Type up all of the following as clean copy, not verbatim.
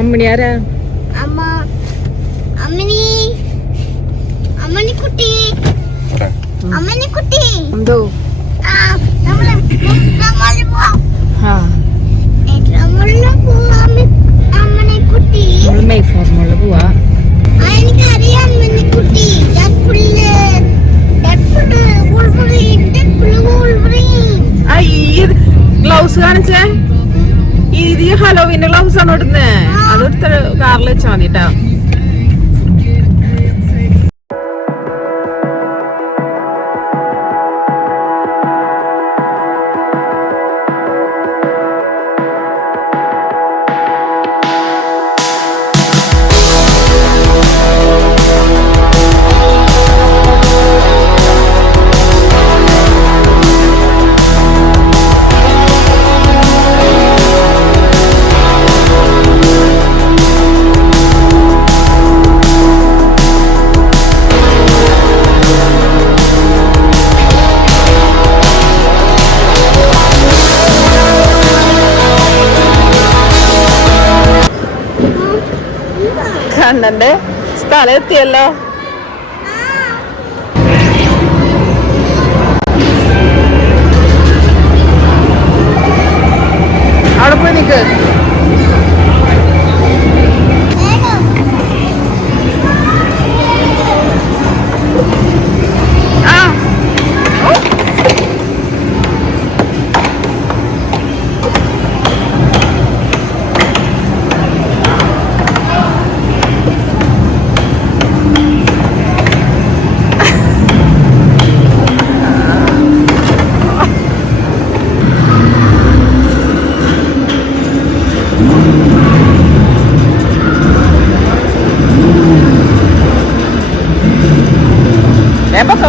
അമ്മണി ആരാ? എന്തോ ഫോർമുള്ള പോവാ. ഗ്ലൗസ് കാണിച്ചേ. ഇത് ഹലോവിന്റെ ഗ്ലൗസ് ആണ് ഇടുന്നേ. അതെടുത്ത കാറിൽ വെച്ചാൽ മതിട്ടാ. കണ്ണന്റെ സ്ഥലം എത്തിയല്ലോ. അവിടെ പോയി നിക്ക്.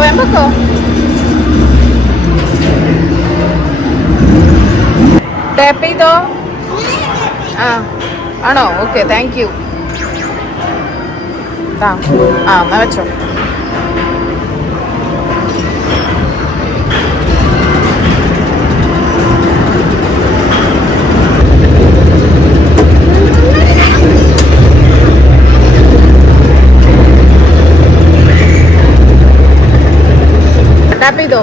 വെമ്പക്കോ ടാപ്പ് ചെയ്തോ? ആണോ? Okay, thank U. എന്നാ വെച്ചോ. ടാപ്പ് ചെയ്തോ?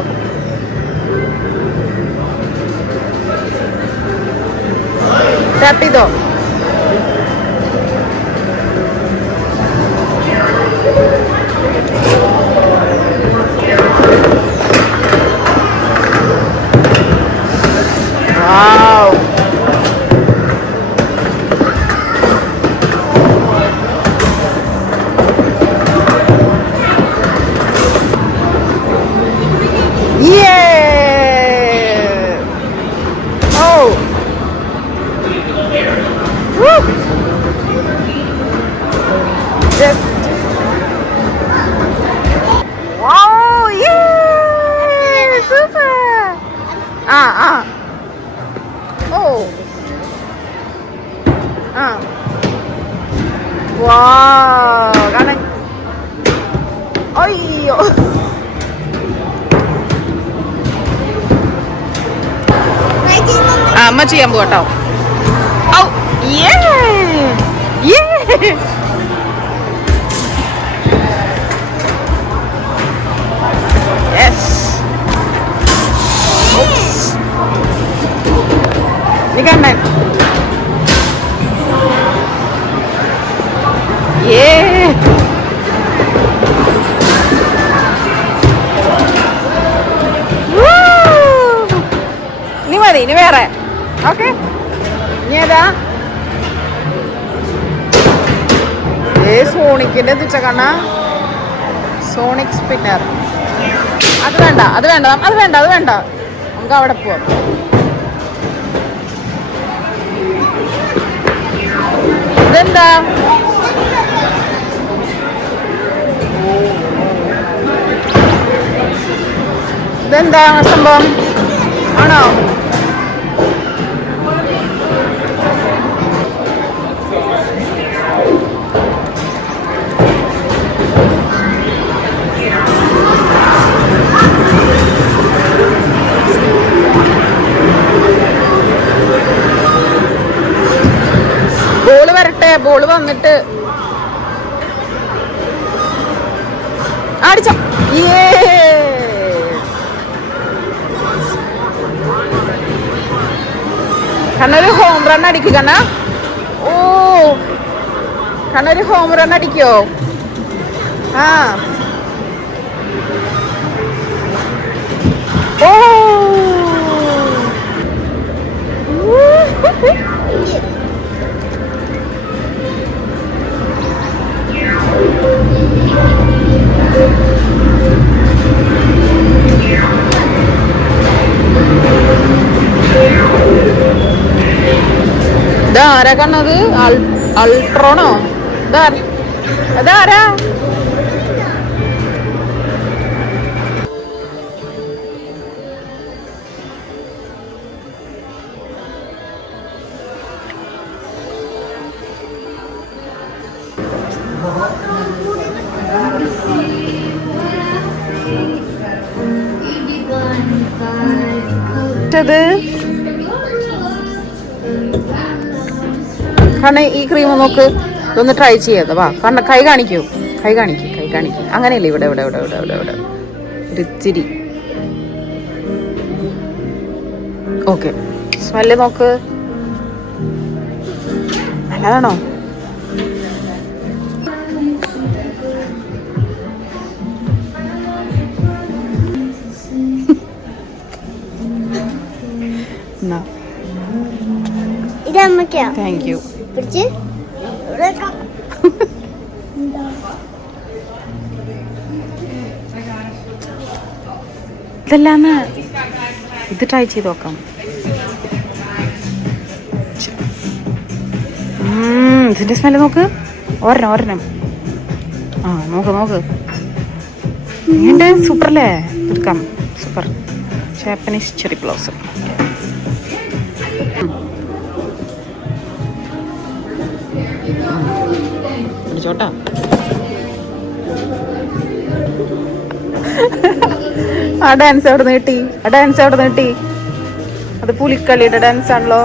ടാപ്പ് ചെയ്തോ? കാണാൻ. അയ്യോ, അമ്മ ചെയ്യാൻ പോകട്ടോ. നീ കണ്ണൻ. നീ മതി, ഇനി വേറെ. ഓക്കെ, ഇനി ഏതാ? സോണിക്കിന്റെ തുച്ചക്കണ്ണ, സോണിക് സ്പിന്നർ. അത് വേണ്ട, അത് വേണ്ട, അത് വേണ്ട, അത് വേണ്ട. നമുക്ക് അവിടെ പോവാം. ഇതെന്താ? ഇതെന്താ സംഭവം? ആണോ? ബോള് വരട്ടെ, ബോള് വന്നിട്ട് അടിച്ചോ. കണ്ണൊരു ഹോം റൺ അടിക്കുക കണ്ണ. ഓ കണ്ണൊരു ഹോം റൺ അടിക്കോ? ആ ഓ ഇതാരാ കണ്ണത്? അൾട്രോണോ? അതാരാ? കണ്ണ ഈ ക്രീം നോക്ക്, ഇതൊന്ന് ട്രൈ ചെയ്യാതെ വാ. കണ്ണ കൈ കാണിക്കൂ, കൈ കാണിക്കൂ, കൈ കാണിക്കൂ. അങ്ങനെയല്ലേ ഇവിടെ ഇവിടെ ഇവിടെ ഇവിടെ ഇവിടെ ഇവിടെ ഒരിച്ചിരി. ഓക്കെ, സ്മെല്ല് നോക്ക്, നല്ലതാണോ? Thank you. ഇതല്ലാന്ന് ഇത് ട്രൈ ചെയ്ത് നോക്കാം. ഇതിന്റെ സ്മെല്ല് നോക്ക്. ഒരെണ്ണം ആ നോക്ക് നോക്ക്. ഇങ്ങണ്ട് സൂപ്പർ അല്ലേ? എടുക്കാം. Super Japanese cherry blossom. ചോട്ടാ ആ ഡാൻസ് എവിടെ നിന്ന് കിട്ടി? ആ ഡാൻസ് എവിടെ നിന്ന് കിട്ടി? അത് പുലിക്കളിയുടെ ഡാൻസ് ആണല്ലോ.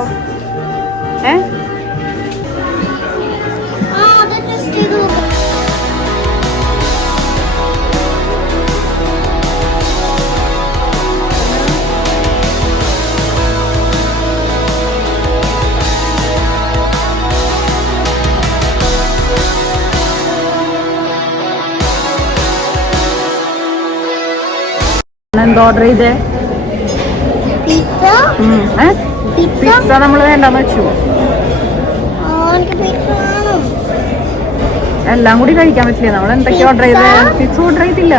എന്താ ഓർഡർ ചെയ്തേ? പിസ്സ നമ്മള് വേണ്ടെന്ന് വെച്ചു. എല്ലാം കൂടി കഴിക്കാൻ പറ്റില്ല. നമ്മൾ എന്തൊക്കെ ഓർഡർ ചെയ്തേ? പിസ്സ ഓർഡർ ചെയ്തില്ല.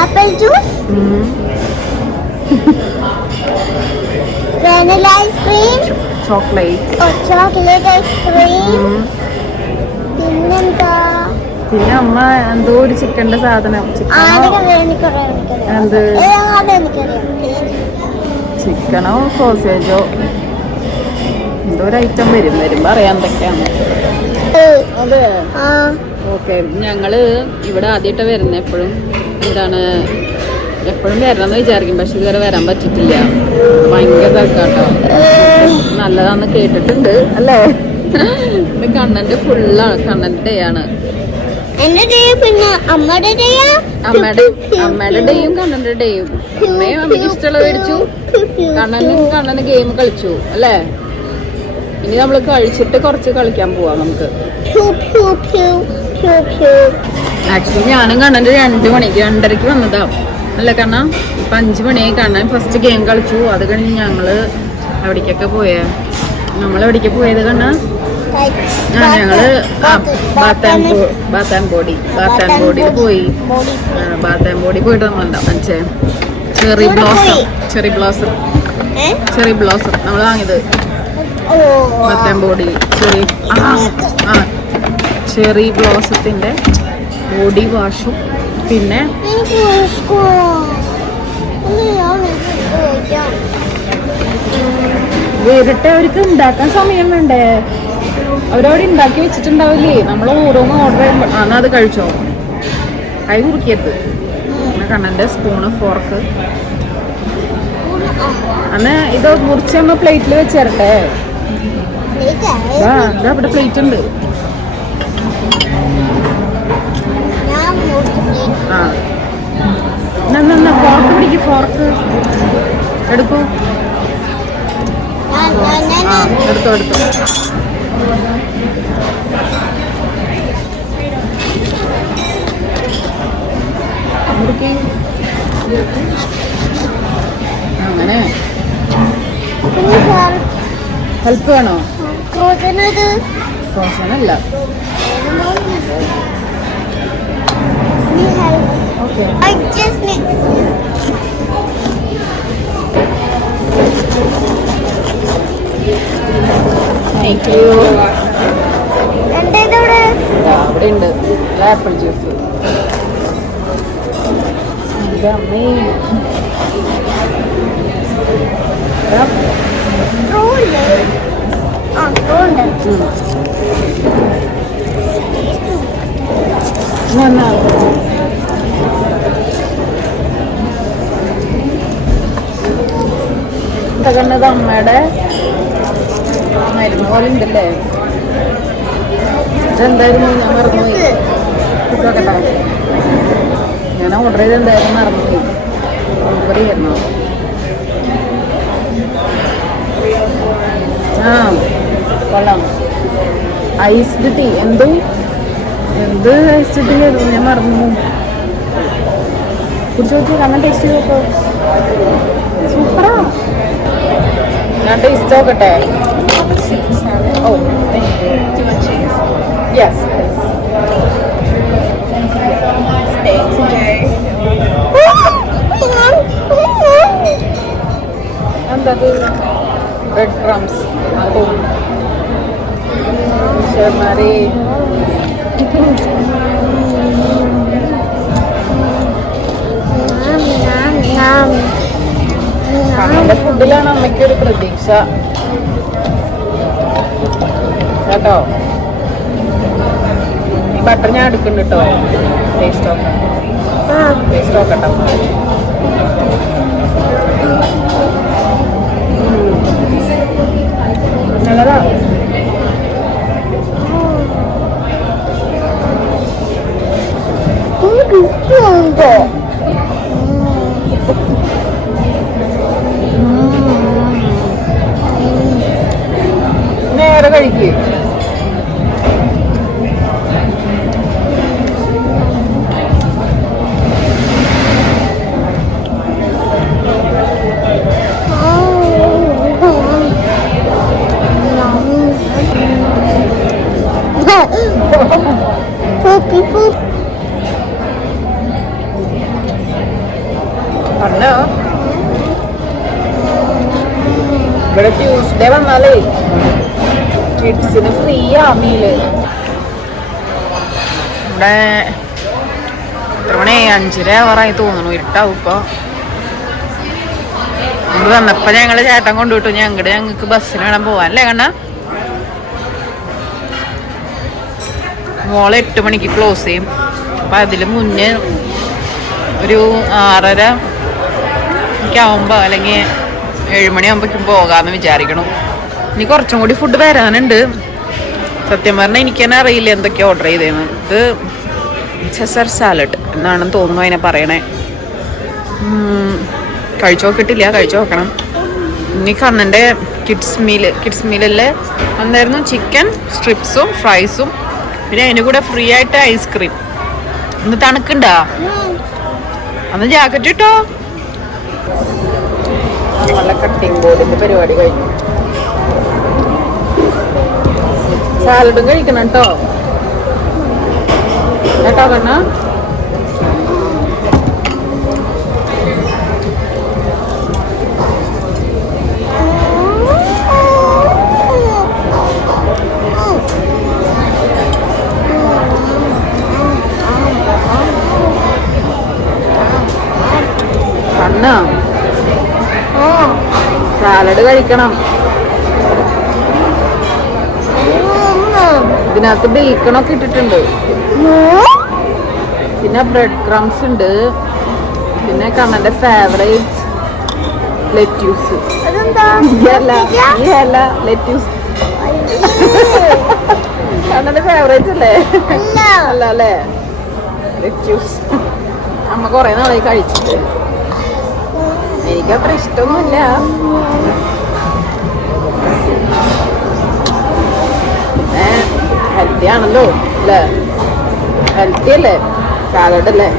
Apple juice, vanilla ice cream, chocolate ice cream, പിന്നെ അമ്മ എന്തോ ഒരു ചിക്കന്റെ സാധനം, എന്ത് ചിക്കനോ സോസേജോ എന്തോ ഒരു ഐറ്റം വരുമ്പോ അറിയാൻ എന്തൊക്കെയാണ്. അതെ ഓക്കെ. ഞങ്ങള് ഇവിടെ ആദ്യമായിട്ട് വരുന്നത്. എപ്പോഴും വരണമെന്ന് വിചാരിക്കും, പക്ഷെ ഇതുവരെ വരാൻ പറ്റിട്ടില്ല. ഭയങ്കര തിരക്കാട്ടോ. നല്ലതാന്ന് കേട്ടിട്ടുണ്ട് അല്ലേ? കണ്ണന്റെ ഫുള്ളാണ്, കണ്ണന്റെ ഡേ ആണ്. അമ്മയുടെ ഡേയും കണ്ണന്റെ ഡേയും. അമ്മയും അമ്മയ്ക്ക് ഇഷ്ടമുള്ള മേടിച്ചു, കണ്ണന് ഗെയിം കളിച്ചു അല്ലേ? ഇനി നമ്മള് കഴിച്ചിട്ട് കുറച്ച് കളിക്കാൻ പോവാം നമുക്ക്. ആക്ച്വലി ഞാനും കണ്ണന്റെ 2:30 വന്നതാ അല്ലേ കണ്ണ? ഇപ്പൊ 5 മണിയായി. കണ്ണൻ ഫസ്റ്റ് ഗെയിം കളിച്ചു. അത് കഴിഞ്ഞ് ഞങ്ങള് എവിടേക്കൊക്കെ നമ്മളെവിടേക്ക് പോയത് കണ്ണ? ഞങ്ങള് ബാത്ത് ആൻഡ് ബോഡിയിൽ പോയി. ബാത്ത് ആൻഡ് ബോഡി പോയിട്ട് നമ്മളെന്താ മറ്റേ ചെറി ബ്ലോസം നമ്മൾ വാങ്ങിയത്. ബാത്ത് ആൻഡ് ബോഡി ചെറി ബ്ലോസത്തിന്റെ ബോഡി വാഷും പിന്നെ വേറിട്ട് അവർക്ക് ഉണ്ടാക്കാൻ സമയം വേണ്ടേ? അവരവിടെ ഉണ്ടാക്കി വെച്ചിട്ടുണ്ടാവില്ലേ? നമ്മൾ ഓരോന്ന് ഓർഡർ ചെയ്യുമ്പോൾ അത് കഴിച്ചോ, കൈ കുറിക്കരുത്. കണ്ണൻ്റെ സ്പൂണ് ഫോർക്ക്. അന്ന് ഇത് മുറിച്ച് നമ്മൾ പ്ലേറ്റിൽ വെച്ച് തരട്ടെ. ഇതാ ഇവിടെ പ്ലേറ്റ് ഉണ്ട്. ആ ഫോർക്ക് പിടിക്ക്. ഫോർക്ക് എടുക്കൂ. എടുത്തോ. അങ്ങനെ ഹെൽപ്പ് വേണോ? ഫ്രോസനല്ല. ഓക്കെ. Thank U. അവിടെ ഉണ്ട് ആപ്പിൾ ജ്യൂസ്. അമ്മേ കണ്ടത് അമ്മയുടെ മരുന്ന് പോലെ ഉണ്ടല്ലേ. ഇതെന്തായിരുന്നു? ഞാൻ മറന്നുപോയി. നോക്കട്ടെ, ഞാൻ ഓർഡർ ചെയ്തെന്തായാലും മറന്നുപോയി. ഓർഡർ ചെയ്യണോ? ആ കൊള്ളാം. Iced tea. എന്ത് ഐസ്ഡ് ടീ ആയിരുന്നു? ഞാൻ മറന്നു. കുടിച്ച് നോക്കി. കണ്ണൻ ടേസ്റ്റ് ചെയ്തോ. സൂപ്പറാ. ഞാൻ ടേസ്റ്റ് നോക്കട്ടെ. Oh yes. എന്തത്? Bread crumbs. അതും ശരി. കണ്ണന്റെ ഫുഡിലാണ് അമ്മയ്ക്കൊരു പ്രതീക്ഷ കേട്ടോ. ഈ ബട്ടർ ഞാൻ എടുക്കുന്നുണ്ട് കേട്ടോ. ടേസ്റ്റ് നോക്കട്ടോ. നല്ലതാ. നേരെ കഴിക്ക്. പറഞ്ഞോ. ഇവിടെ ട്യൂസ്ഡേ വന്നാലേ കിഡ്സിന് ഫ്രീയാ മീല്. ഇവിടെ എത്ര മണി? 5:30 ആവാറായി തോന്നുന്നു. ഇരുട്ടാവും ഇപ്പൊ. നമ്മൾ വന്നപ്പോ ഞങ്ങള് ചേട്ടൻ കൊണ്ടുവിട്ടു. ഞങ്ങൾക്ക് ബസ്സിന് വേണം പോവാൻ അല്ലേ കണ്ണ? മോളെ 8 മണിക്ക് ക്ലോസ് ചെയ്യും. അപ്പം അതിൽ മുന്നേ ഒരു 6:30 ആവുമ്പോൾ അല്ലെങ്കിൽ 7 മണിയാകുമ്പോഴേക്കും പോകാമെന്ന് വിചാരിക്കണം. ഇനി കുറച്ചും കൂടി ഫുഡ് വരാനുണ്ട്. സത്യം പറഞ്ഞാൽ എനിക്ക് തന്നെ അറിയില്ല എന്തൊക്കെയാണ് ഓർഡർ ചെയ്തതെന്ന്. ഇത് ചെസർ സാലഡ് എന്നാണെന്ന് തോന്നുന്നു അതിനെ പറയണേ. കഴിച്ചു നോക്കിയിട്ടില്ല, കഴിച്ചു നോക്കണം. ഇനി കണ്ണൻ്റെ കിഡ്സ് മീലിൽ എന്തായിരുന്നു? ചിക്കൻ സ്ട്രിപ്സും ഫ്രൈസും പിന്നെ അതിൻ്റെ കൂടെ ഫ്രീ ആയിട്ട് ഐസ്ക്രീം. ഇന്ന് തണുക്കുണ്ടാ? അന്ന് ജാക്കറ്റ് ഇട്ടോ. നല്ല കട്ടിങ് ബോർഡിന്റെ പരിപാടി കഴിഞ്ഞു. സാലഡും കഴിക്കണം കേട്ടോ. കേട്ടോ കണ്ണ? കണ്ണ സാലഡ് കഴിക്കണം. ഇതിനകത്ത് ബേക്കണൊക്കെ ഇട്ടിട്ടുണ്ട്. പിന്നെ ബ്രെഡ് ക്രംസ് ഉണ്ട്. പിന്നെ കണ്ണന്റെ ഫേവറേറ്റ് ലെറ്റ്യൂസ്. അതെന്താ? ലെറ്റ്യൂസ് കണ്ണന്റെ ഫേവറേറ്റ് അല്ലേ? അല്ല അല്ലേ? ലെറ്റ്യൂസ് അമ്മ കൊറേ നാളായി കഴിച്ചിട്ട്. എനിക്കത്ര ഇഷ്ടമൊന്നുമില്ല. ഹെൽത്തി ആണല്ലോ അല്ലേ? ഹെൽത്തി അല്ലേ? സാലഡ് അല്ലേ?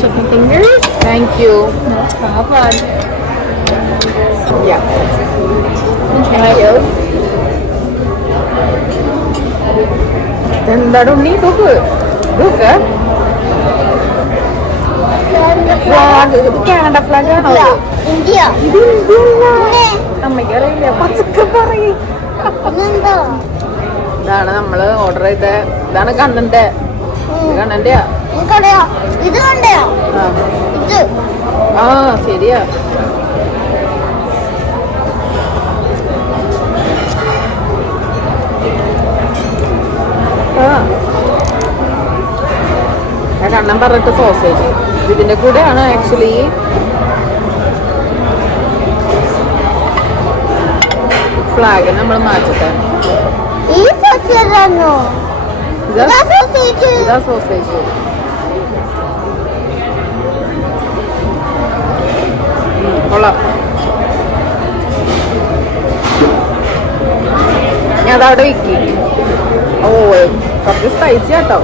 Chicken fingers. Thank you. No problem. Yeah. Thank you. എന്താണ് ഉണ്ണി? തൂക്ക് തൂക്ക്. ഫ്ലാഗ്. ഇത് കാനഡ ഫ്ലാഗ് ആണോ? India. ഇത് ഇന്ത്യയല്ല. അമ്മയ്ക്ക് അറിയില്ല. പച്ചക്ക് പറയും. ഇതാണ് നമ്മള് ഓർഡർ ചെയ്ത. ഇതാണ് കണ്ണന്റെ. കണ്ണന്റെയാ? ഇത് കണ്ടോ? ഇത് ആ ശരിയാ. കണ്ണൻ പറഞ്ഞിട്ട് സോസേജ് ഇതിന്റെ കൂടെയാണ് ആക്ച്വലി. ഫ്ലാഗ് നമ്മൾ മാറ്റട്ടെ. ഇതാ സോസേജ്. കൊള്ളാം. ഞാൻ അതവിടെ വിൽക്കി. ഓ കുറച്ച് സ്പൈസി ആട്ടോ.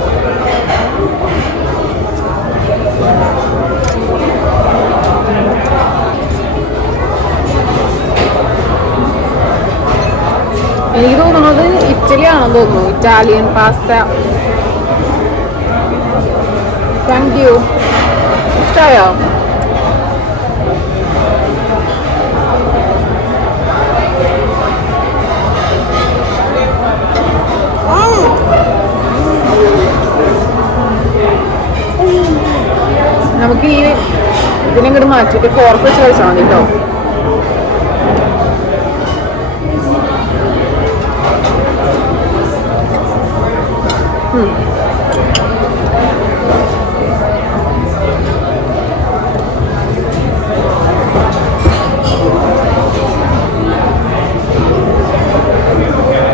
എനിക്ക് തോന്നുന്നത് ഇറ്റലി ആണെന്ന് തോന്നുന്നു. Italian pasta. Thank you. ഇഷ്ടമായോ? നമുക്ക് ഈ ഇതിനങ്ങോട്ട് മാറ്റിയിട്ട് ഫോർക്ക് വെച്ച് കഴിച്ചാൽ മതി കേട്ടോ.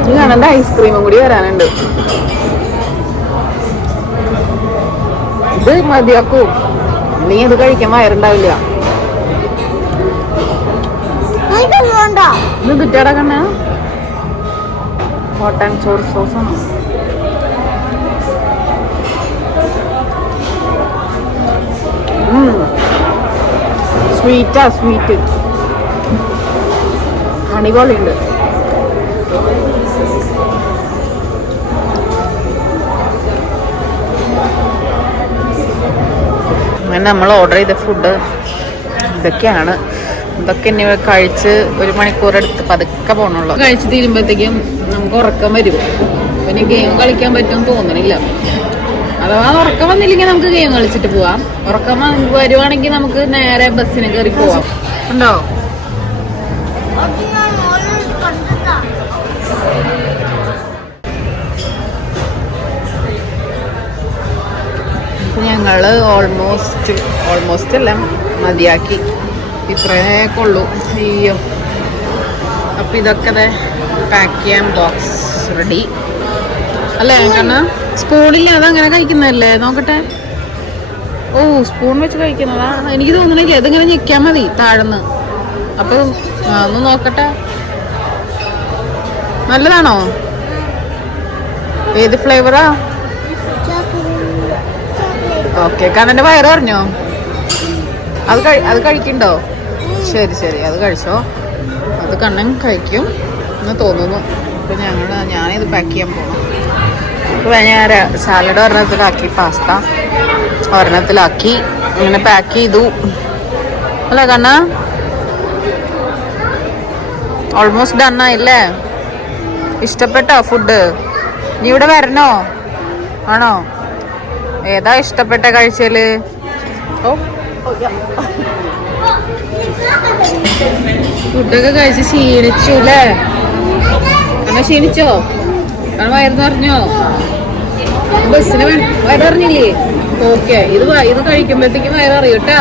ഇത് കാണണ്ട, ഐസ്ക്രീമും കൂടി വരാനുണ്ട്. ഇത് മതിയാക്കൂ. നീ ഇത് കഴിക്കാൻ വയറുണ്ടാവില്ല. ഇത് കിട്ടാടാ കണ്ണ. ഹോട്ട് ആൻഡ് സോർ സോസാണ്. സ്വീറ്റാ സ്വീറ്റ്. ഹണി പോലെ ഉണ്ട്. അങ്ങനെ നമ്മൾ ഓർഡർ ചെയ്ത ഫുഡ് ഇതൊക്കെയാണ്. ഇതൊക്കെ ഇനി കഴിച്ച് 1 മണിക്കൂർ എടുത്ത് പതുക്കെ പോകണുള്ളൂ. കഴിച്ച് തീരുമ്പോഴത്തേക്കും നമുക്ക് ഉറക്കം വരും. പിന്നെ ഗെയിം കളിക്കാൻ പറ്റുമെന്ന് തോന്നണില്ല. അഥവാ ഉറക്കം വന്നില്ലെങ്കിൽ നമുക്ക് ഗെയിം കളിച്ചിട്ട് പോവാം. ഉറക്കം വരുവാണെങ്കിൽ നമുക്ക് നേരെ ബസ്സിന് കയറി പോവാം. ഉണ്ടോ? ഞങ്ങള് ഓൾമോസ്റ്റ് എല്ലാം മതിയാക്കി. ഇത്രയൊക്കെ ഉള്ളൂ. അയ്യോ. അപ്പൊ ഇതൊക്കെ പാക്ക് ചെയ്യാൻ ബോക്സ് റെഡി അല്ലേ? കാരണം സ്പൂണില്ല, അതങ്ങനെ കഴിക്കുന്നതല്ലേ? നോക്കട്ടെ. ഓ സ്പൂൺ വെച്ച് കഴിക്കുന്നതാ. എനിക്ക് തോന്നണില്ല. ഇതിങ്ങനെ ഞെക്കാൻ മതി താഴന്ന്. അപ്പൊ ഒന്ന് നോക്കട്ടെ. നല്ലതാണോ? ഏത് ഫ്ലേവറാ? ഓക്കെ. കണ്ണന്റെ വയറ് പറഞ്ഞോ? അത് കഴിക്കണ്ടോ? ശരി ശരി, അത് കഴിച്ചോ. അത് കണ്ണൻ കഴിക്കും എന്ന് തോന്നുന്നു. അപ്പൊ ഞാനിത് പാക്ക് ചെയ്യാൻ പോകണം. അപ്പോൾ ഞാൻ സാലഡ് ഒരെണ്ണത്തിലാക്കി, പാസ്ത ഒരെണ്ണത്തിലാക്കി, ഇങ്ങനെ പാക്ക് ചെയ്തു അല്ലേ കണ്ണ? ഓൾമോസ്റ്റ് ഡൺ ആയില്ലേ? ഇഷ്ടപ്പെട്ടോ ഫുഡ്? നീ ഇവിടെ വരണോ? ആണോ? ഏതാ ഇഷ്ടപ്പെട്ട കഴിച്ചല്? ഓ ഫുഡൊക്കെ കഴിച്ച് ക്ഷീണിച്ചു അല്ലേ? കാരണം ക്ഷീണിച്ചോ? കാരണം വയറെന്ന് പറഞ്ഞോ? ബസ്സിന് വയറിഞ്ഞില്ലേ? ഓക്കെ, ഇത് കഴിക്കുമ്പോഴത്തേക്കും വയററിയൂട്ടാ.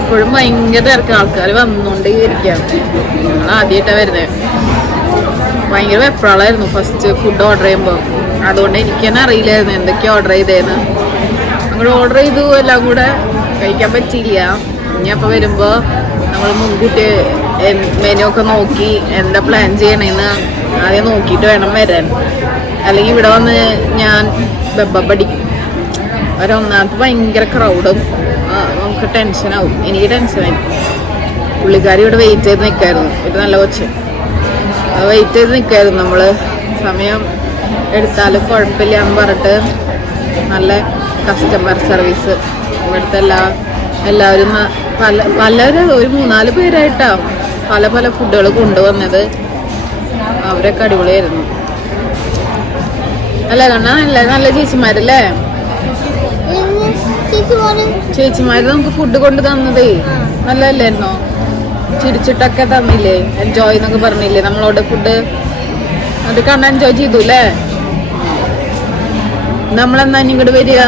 ഇപ്പോഴും ഭയങ്കര തിരക്ക്, ആൾക്കാർ വന്നുകൊണ്ടേ ഇരിക്കാം. ഞങ്ങൾ ആദ്യമായിട്ടാണ് വരുന്നത്. ഭയങ്കര വെപ്രാളായിരുന്നു ഫസ്റ്റ് ഫുഡ് ഓർഡർ ചെയ്യുമ്പോൾ. അതുകൊണ്ട് എനിക്ക് തന്നെ അറിയില്ലായിരുന്നു എന്തൊക്കെയാണ് ഓർഡർ ചെയ്തതെന്ന്. അങ്ങോട്ട് ഓർഡർ ചെയ്തു, എല്ലാം കൂടെ കഴിക്കാൻ പറ്റിയില്ല. ഇനി അപ്പോൾ വരുമ്പോൾ നമ്മൾ മുൻകൂട്ടി മെനു ഒക്കെ നോക്കി എന്താ പ്ലാൻ ചെയ്യണേന്ന് ആദ്യം നോക്കിയിട്ട് വേണം വരാൻ. അല്ലെങ്കിൽ ഇവിടെ വന്ന് ഞാൻ ബബ്ബടിക്കും. ഒന്നാമത്തെ ഭയങ്കര ക്രൗഡും നമുക്ക് ടെൻഷനാവും. എനിക്ക് ടെൻഷനായി. പുള്ളിക്കാരി ഇവിടെ വെയിറ്റ് ചെയ്ത് നിൽക്കായിരുന്നു. ഇത് നല്ല കൊച്ച് വെയിറ്റ് ചെയ്ത് നിൽക്കായിരുന്നു. നമ്മൾ സമയം എടുത്താലും കുഴപ്പമില്ല എന്ന് പറഞ്ഞിട്ട് നല്ല കസ്റ്റമർ സർവീസ്. ഇവിടുത്തെ എല്ലാവരും പലരും ഒരു 3-4 പേരായിട്ടാണ് പല പല ഫുഡുകൾ കൊണ്ടുവന്നത്. അവരൊക്കെ അടിപൊളിയായിരുന്നു അല്ലേ? കണ്ണാ നല്ല ചേച്ചിമാരല്ലേ? ചേച്ചിമാര് നമുക്ക് ഫുഡ് കൊണ്ട് തന്നതേ നല്ലതല്ലായിരുന്നോ? ചിരിച്ചിട്ടൊക്കെ തന്നില്ലേ? എൻജോയ് എന്നൊക്കെ പറഞ്ഞില്ലേ നമ്മളോട് ഫുഡ്? അത് കണ്ട എൻജോയ് ചെയ്തു അല്ലേ? നമ്മളെന്നാ ഇങ്ങോട്ട് വരിക?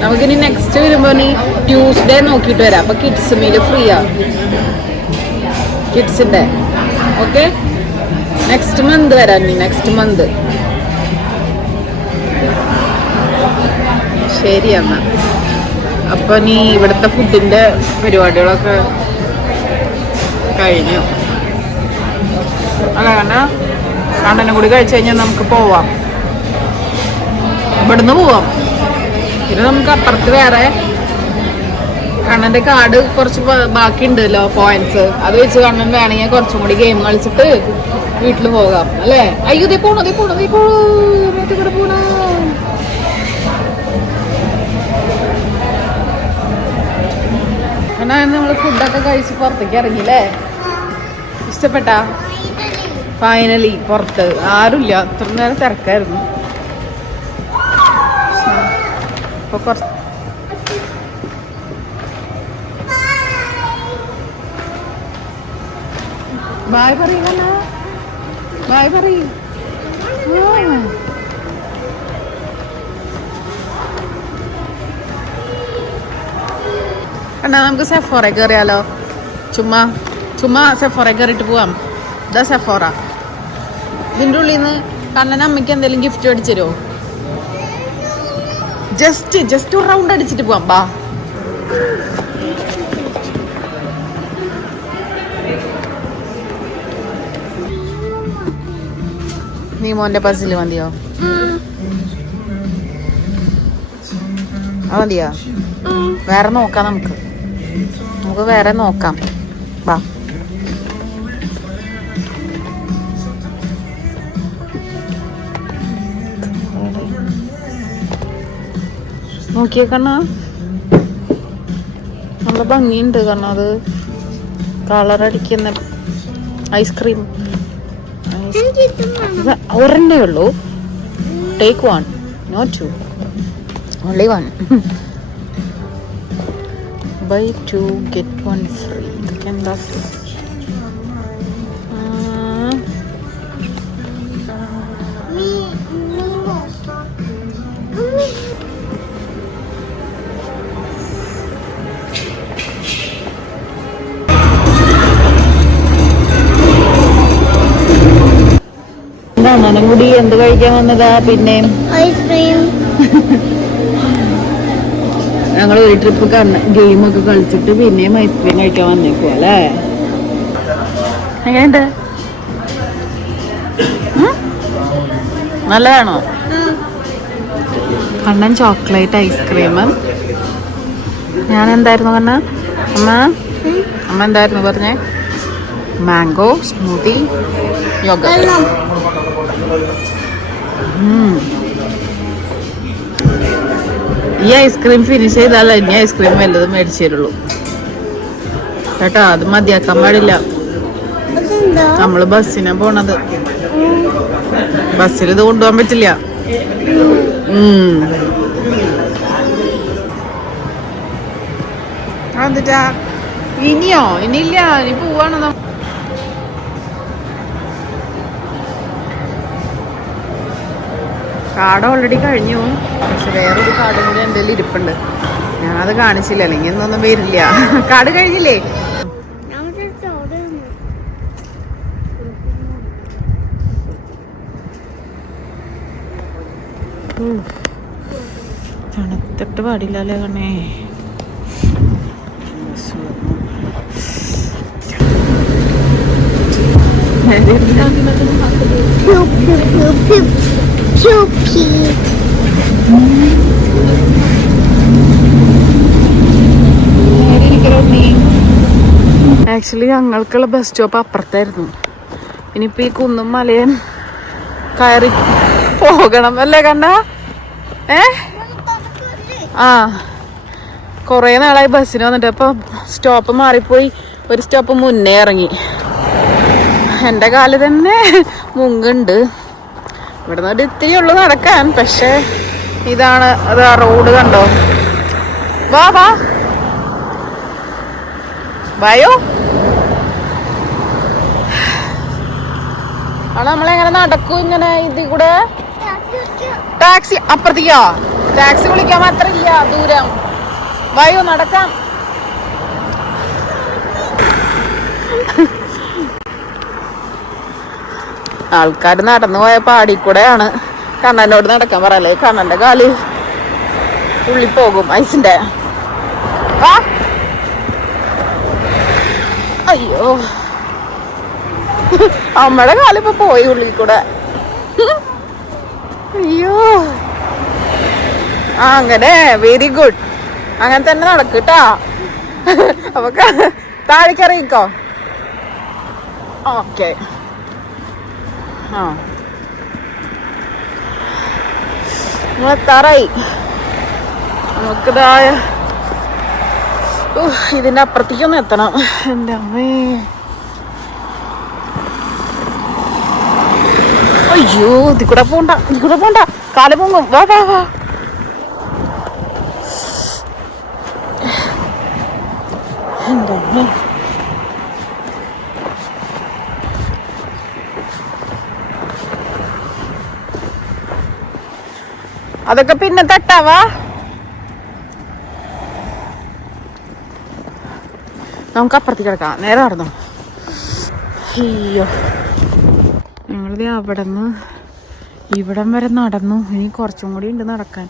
നമുക്കിനി നെക്സ്റ്റ് വരുമ്പോ നീ ട്യൂസ്ഡേ നോക്കിയിട്ട് വരാം. അപ്പൊ കിഡ്സ് മീല് ഫ്രീയാ, കിഡ്സിന്റെ. ഓക്കെ, നെക്സ്റ്റ് മന്ത് വരാം. നീ നെക്സ്റ്റ് മന്ത്. ശരി എന്നാ. അപ്പൊ നീ ഇവിടുത്തെ ഫുഡിന്റെ പരിപാടികളൊക്കെ കഴിഞ്ഞു അല്ല? കണ്ണനും കൂടി കഴിച്ചു കഴിഞ്ഞാൽ നമുക്ക് പോവാം. ഇവിടുന്ന് പോവാം. പിന്നെ നമുക്ക് അപ്പുറത്ത് വേറെ കണ്ണന്റെ കാർഡ് കുറച്ച് ബാക്കി ഉണ്ടല്ലോ, പോയിന്റ്സ്. അത് വെച്ച് കണ്ണൻ വേണമെങ്കിൽ കുറച്ചും കൂടി ഗെയിം കളിച്ചിട്ട് വീട്ടിൽ പോകാം അല്ലേ? അയ്യോ ദേ പോണോ പോണോ. എന്നാ നമ്മള് ഫുഡൊക്കെ കഴിച്ച് പുറത്തേക്ക് ഇറങ്ങില്ലേ? ഇഷ്ടപ്പെട്ടാ? ഫൈനലി പുറത്ത് ആരുമില്ല. അത്ര നേരം തിരക്കായിരുന്നു. ഇപ്പൊ കുറച്ച് ബായ് പറയൂ, ബായ് പറയൂ. കണ്ടാ നമുക്ക് സെഫോറ കയറിയാലോ? ചുമ്മാ സെഫോറ കയറിയിട്ട് പോവാം. ഇതാ സെഫോറ. ഇതിൻ്റെ ഉള്ളിൽ നിന്ന് കണ്ണൻ അമ്മയ്ക്ക് എന്തെങ്കിലും ഗിഫ്റ്റ് മേടിച്ചു തരുമോ? ജസ്റ്റ് റൗണ്ട് അടിച്ചിട്ട് പോവാം. ബാ. നീ മോന്റെ പസില് മതിയോ? മതിയോ? വേറെ നോക്കാം. നമുക്ക് വേറെ നോക്കാം. വാ. നോക്കിയേക്കണ്ണ, നല്ല ഭംഗിയുണ്ട്. കാരണം അത് കളറടിക്കുന്ന ഐസ്ക്രീം. ഒരെണ്ണേ ഉള്ളൂ. Take 1, not 2, only 1. Buy 2 get 1 free. ഇതൊക്കെ എന്താ? അണ്ണനും കൂടി എന്ത് കഴിക്കാൻ വന്നതാ? പിന്നെ ഐസ്ക്രീം. ഞങ്ങൾ ഒരു ട്രിപ്പ് ഗെയിമൊക്കെ കളിച്ചിട്ട് പിന്നെയും ഐസ്ക്രീം കഴിക്കാൻ വന്നേക്കുവാ അല്ലേ? എങ്ങനെയുണ്ട്? നല്ലതാണോ? Kannan chocolate ice cream. ഞാൻ എന്തായിരുന്നു പറഞ്ഞ? അമ്മ എന്തായിരുന്നു പറഞ്ഞേ? Mango smoothie yoghurt. ഈ ഐസ്ക്രീം ഫിനിഷ് ചെയ്താൽ ഇനി ഐസ്ക്രീം വല്ലതും മേടിച്ചു തരുള്ളൂ കേട്ടോ. അത് മതിയാക്കാൻ പാടില്ല. നമ്മള് ബസ്സിനാ പോണത്. ബസ്സിൽ ഇത് കൊണ്ടുപോകാൻ പറ്റില്ല. എന്നിട്ടാ ഇനിയോ? ഇനിയില്ല, ഇനി പോവാണ്. കാർഡ് ഓൾറെഡി കഴിഞ്ഞു. പക്ഷെ വേറൊരു കാർഡും കൂടി എൻ്റെ കയ്യിൽ ഇരിപ്പുണ്ട്. ഞാനത് കാണിച്ചില്ല, അല്ലെങ്കിൽ ഇന്നൊന്നും വരില്ല. കാർഡ് കഴിഞ്ഞില്ലേ? തണുത്തിട്ട് പാടില്ലല്ലേ കണ്ണേ. ആക്ച്വലി ഞങ്ങൾക്കുള്ള ബസ് സ്റ്റോപ്പ് അപ്പുറത്തായിരുന്നു. ഇനിയിപ്പോൾ ഈ കുന്നും മലയും കയറി പോകണം അല്ലേ കണ്ണ? ആ, കുറേ നാളായി ബസ്സിന് വന്നിട്ട്. അപ്പോൾ സ്റ്റോപ്പ് മാറിപ്പോയി, ഒരു സ്റ്റോപ്പ് മുന്നേ ഇറങ്ങി. എൻ്റെ കാല് തന്നെ മുങ്ങുണ്ട്. ഇവിടെ നിന്ന് ഇത്തിരി ഉള്ളു നടക്കാൻ. പക്ഷെ ഇതാണ് അത്, ആ റോഡ് കണ്ടോ? വാ വാ വായോ. ആണ് നമ്മളെങ്ങനെ നടക്കും ഇങ്ങനെ ഇതിൽ കൂടെ? ടാക്സി അപ്പുറത്തേക്കാ? ടാക്സി വിളിക്കാൻ മാത്രമില്ല ദൂരം. വായോ നടക്കാം. ആൾക്കാർ നടന്നു പോയ പാടിക്കൂടെയാണ്. കണ്ണനോട് നടക്കാൻ പറയല്ലേ, കണ്ണന്റെ കാല് ഉള്ളി പോകും ഐസിന്റെ. അയ്യോ, അമ്മയുടെ കാലിപ്പോ പോയി ഉള്ളിൽ കൂടെ. അയ്യോ, അങ്ങനെ വെരി ഗുഡ്. അങ്ങനെ തന്നെ നടക്കൂട്ടാ. അപ്പൊ താഴേക്കറിയിക്കോ? ഓക്കെ. ആ, എത്താറായി. നമുക്കിതായ ഇതിന്റെ അപ്പുറത്തേക്കൊന്ന് എത്തണം. എൻ്റെ അമ്മേ, അയ്യോ, ഇതിൽ കൂടെ പോണ്ട, ഇതിൽ കൂടെ പോണ്ട, കാല് പൊങ്ങും. വാ വാ വാ. എൻ്റെ അമ്മേ, അതൊക്കെ പിന്നെ തട്ടാവാ. നമുക്ക് അപ്പുറത്തേക്ക് കിടക്കാം. നേരെ നടന്നോ. അയ്യോ, ഞങ്ങളിത് അവിടെ നിന്ന് ഇവിടം വരെ നടന്നു. ഇനി കുറച്ചും കൂടി ഉണ്ട് നടക്കാൻ.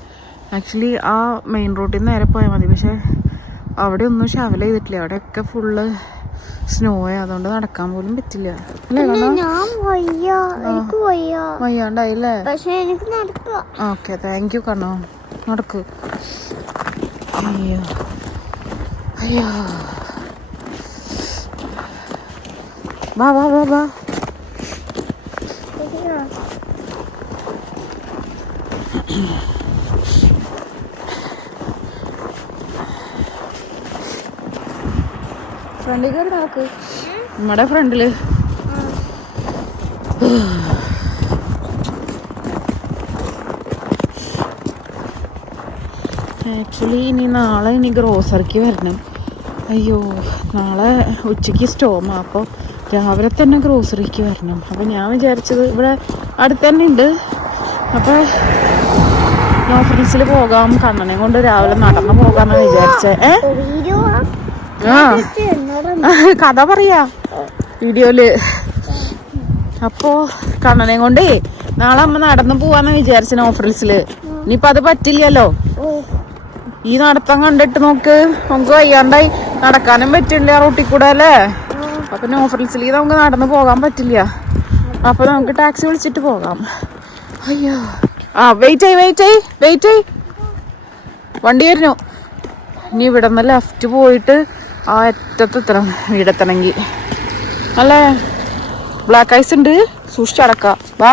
ആക്ച്വലി ആ മെയിൻ റോഡിൽ നിന്ന് നേരെ പോയാൽ മതി. പക്ഷെ അവിടെ ഒന്നും ഷവൽ ചെയ്തിട്ടില്ല. അവിടെയൊക്കെ ഫുള്ള് സ്നോയ. അതുകൊണ്ട് നടക്കാൻ പോലും പറ്റില്ല. വയ്യാണ്ടായില്ലേ? ഓക്കെ, താങ്ക് യു കണ്ണോ. നടക്ക്. അയ്യോ അയ്യോ, വാ വാ വാ വാ. ഫ്രണ്ടിൽ കയറി നോക്ക്. നമ്മുടെ ഫ്രണ്ടില് ആക്ച്വലി ഇനി ഗ്രോസറിക്ക് വരണം. അയ്യോ, നാളെ ഉച്ചയ്ക്ക് സ്റ്റോമാ. അപ്പോൾ രാവിലെ തന്നെ ഗ്രോസറിക്ക് വരണം. അപ്പോൾ ഞാൻ വിചാരിച്ചത് ഇവിടെ അടുത്ത് തന്നെ ഉണ്ട്. അപ്പോൾ ഓഫീസിൽ പോകാം, കണ്ണനെ കൊണ്ട് രാവിലെ നടന്നു പോകാമെന്ന് വിചാരിച്ചേ. ആ, കഥ പറയാ വീഡിയോയില്. അപ്പോ കണ്ണനെ കൊണ്ടേ നാളെ അമ്മ നടന്നു പോവാന്ന് വിചാരിച്ചു ഓഫീസില്. ഇനിയിപ്പൊ അത് പറ്റില്ലല്ലോ. ഈ നടത്തം കണ്ടിട്ട് നോക്ക്, നമുക്ക് വയ്യാണ്ടായി നടക്കാനും പറ്റില്ല ആ റൂട്ടിൽ കൂടെ അല്ലേ. അപ്പൊ ഓഫീസിലേക്ക് നമുക്ക് നടന്നു പോകാൻ പറ്റില്ല. അപ്പൊ നമുക്ക് ടാക്സി വിളിച്ചിട്ട് പോകാം. അയ്യോ, ആ വെയിറ്റ് ചെയ് വണ്ടി വരുന്നു. ഇനി ഇവിടെ നിന്ന് ലെഫ്റ്റ് പോയിട്ട് ആ അറ്റത്തെത്തണം വീടെത്തണമെങ്കിൽ. അല്ലേ, ബ്ലാക്ക് ഐസ് ഉണ്ട്, സൂക്ഷിച്ചടക്കാം. വാ,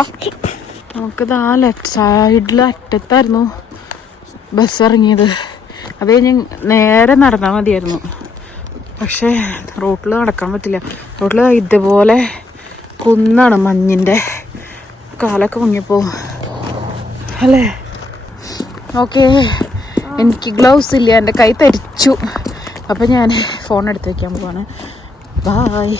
നമുക്കിത് ആ ലെഫ്റ്റ് സൈഡിൽ അറ്റത്തായിരുന്നു ബസ് ഇറങ്ങിയത്. അത് കഴിഞ്ഞ് നേരെ നടന്നാൽ മതിയായിരുന്നു. പക്ഷേ റോട്ടിൽ നടക്കാൻ പറ്റില്ല. റോട്ടിൽ ഇതുപോലെ കുന്നാണ്, മഞ്ഞിൻ്റെ കാലൊക്കെ മുങ്ങിപ്പോ അല്ലേ. ഓക്കെ, എനിക്ക് ഗ്ലൗസ് ഇല്ല, എൻ്റെ കൈ തരിച്ചു. അപ്പം ഞാൻ ഫോൺ എടുത്ത് വയ്ക്കാൻ പോവാണ്. ബായ്.